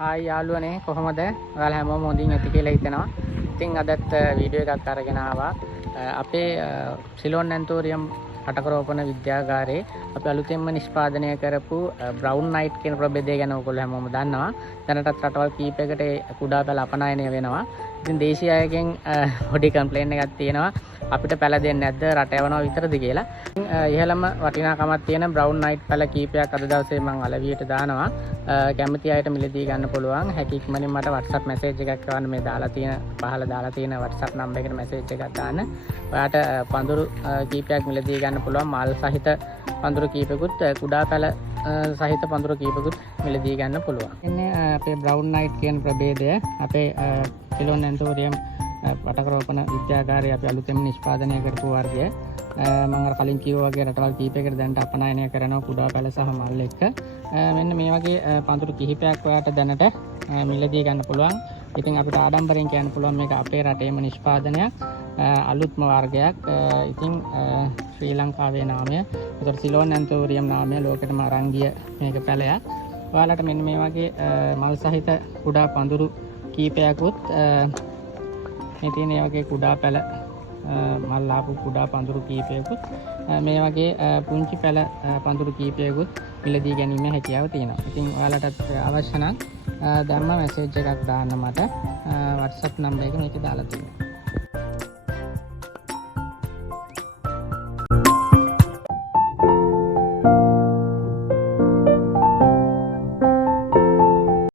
Hi යාළුවනේ කොහොමද? ඔයාලා හැමෝම හොඳින් ඇති කියලා හිතනවා. ඉතින් අදත් වීඩියෝ එකක් අරගෙන ආවා. අපේ සිලෝන් ඇන්තෝරියම් රටකරෝපණ විද්‍යාගාරයේ අපි අලුතෙන්ම නිෂ්පාදනය කරපු බ්‍රවුන් නයිට් කියන ප්‍රභේදය ගැන ඔයගොල්ලෝ හැමෝම දන්නවා. දැනටත් රටවල් කීපයකට කුඩා පැල අපනයනය වෙනවා. ඉතින් දේශීය අයගෙන් පොඩි කම්ප්ලේන් එකක් තියෙනවා. අපිට පැල දෙන්නේ නැද්ද රට යවනවා විතරද කියලා. ඉහළම වටිනාකමක් තියෙන බ්‍රවුන් නයිට් පැල කීපයක් අද දවසේ මම අලවියට දානවා. කැමති අයට මිලදී ගන්න පුළුවන්. හැකි ඉක්මනින් මට WhatsApp මැසේජ් එකක් කරන්න මේ පහළ දාලා තියෙන WhatsApp නම්බර් එකට මැසේජ් එකක් දාන්න. ඔයාට පඳුරු කීපයක් මිලදී ගන්න පුළුවන්. මල් සහිත පඳුරු කීපෙකුත් කුඩා පැල සහිත පඳුරු කීපෙකුත් මිලදී ගන්න පුළුවන්. එන්නේ අපේ බ්‍රවුන් නයිට් කියන ප්‍රභේදය අපේ සිලෝන් ඇන්තෝරියම් රටකරෝපණ විද්‍යාගාරයේ අපි අලුතෙන්ම නිෂ්පාදනය කරපු වර්ගය. මම අර කලින් කිව්වා වගේ රටවල් කීපයකට දැනට අපනයනය කරනවා කුඩා පැල සහ මල් එක්ක. මෙන්න මේ වගේ පඳුරු කිහිපයක් ඔයාට දැනට මිලදී ගන්න පුළුවන්. ඉතින් අපිට ආඩම්බරෙන් කියන්න පුළුවන් මේක අපේ රටේම නිෂ්පාදනයක්. අලුත්ම වර්ගයක්. ඉතින් ශ්‍රී ලංකාවේ නාමය. ඒතර සිලෝන් ඇන්තෝරියම් නාමය ලෝකෙටම අරන් ගිය මේක පැලයක්. ඔයාලට මෙන්න මේ වගේ මල් සහිත කුඩා පඳුරු කීපයකුත් මේ තියෙන මේ වගේ කුඩා පැල මල් ආපු කුඩා පඳුරු කීපයකුත් මේ වගේ පුංචි පැල පඳුරු කීපයකුත් මිලදී ගැනීම හැකියාව තියෙනවා. ඉතින් ඔයාලටත් අවශ්‍ය නම් දැම්ම මැසේජ් එකක් දාන්න මට WhatsApp නම්බර එක මේකේ දාලා තියෙනවා.